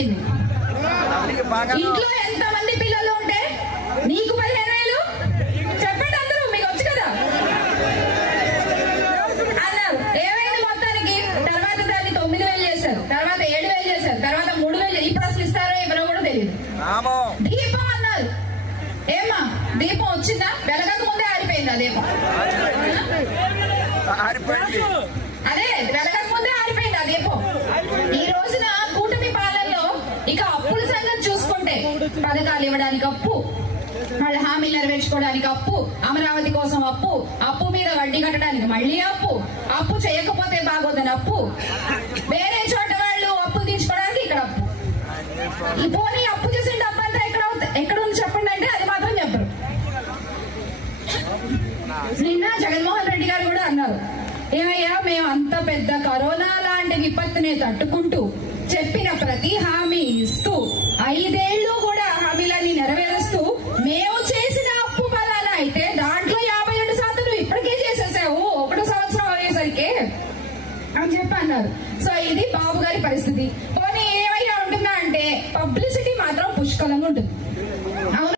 పెట్టింది. ఇంట్లో ఎంతమంది పిల్లలు ఉంటే నీకు 15,000 చెప్పండి అందరూ, మీకు వచ్చు కదా అన్నారు. ఏమైంది మొత్తానికి? తర్వాత దాన్ని 9,000 చేశారు, తర్వాత 7,000 చేశారు, తర్వాత 3,000. ఇప్పుడు అసలు ఇస్తారో ఎవరో కూడా తెలియదు. దీపం అన్నారు. ఏమా దీపం వచ్చిందా? వెలగక ముందే ఆరిపోయింది. దీపం అదే వెలగక ముందే ఆరిపోయింది ఆ దీపం. ఈ రోజున కూటమి పాలనలో ఇక అప్పుల సంగతి చూసుకుంటే పథకాలు ఇవ్వడానికి అప్పు, వాళ్ళ హామీలు నెరవేర్చుకోవడానికి అప్పు, అమరావతి కోసం అప్పు, అప్పు మీద వడ్డీ కట్టడానికి మళ్ళీ అప్పు, అప్పు చేయకపోతే బాగోదని అప్పు, వేరే చోట వాళ్ళు అప్పు తీర్చుకోవడానికి ఇక్కడ అప్పు. ఈ పోనీ అప్పు చేసిన డబ్బంతా ఎక్కడ ఉంది చెప్పండి అంటే అది మాత్రం చెప్పరు. నిన్న జగన్మోహన్ రెడ్డి గారు కూడా అన్నారు, ఏమయ్యా మేము అంత పెద్ద కరోనా లాంటి విపత్తుని తట్టుకుంటూ చెప్పిన ప్రతి హామీ ఇస్తూ 5 ఏళ్లు కూడా హామీలన్నీ నెరవేరుస్తూ మేము చేసిన అప్పు బలానా అయితే దాంట్లో 57% ఇప్పటికే చేసేసావు 1 సంవత్సరం అయ్యేసరికి అని చెప్పి అన్నారు. సో ఇది బాబు గారి పరిస్థితి. పోనీ ఏమయ్యా ఉంటుందా అంటే పబ్లిసిటీ మాత్రం పుష్కలంగా ఉంటుంది.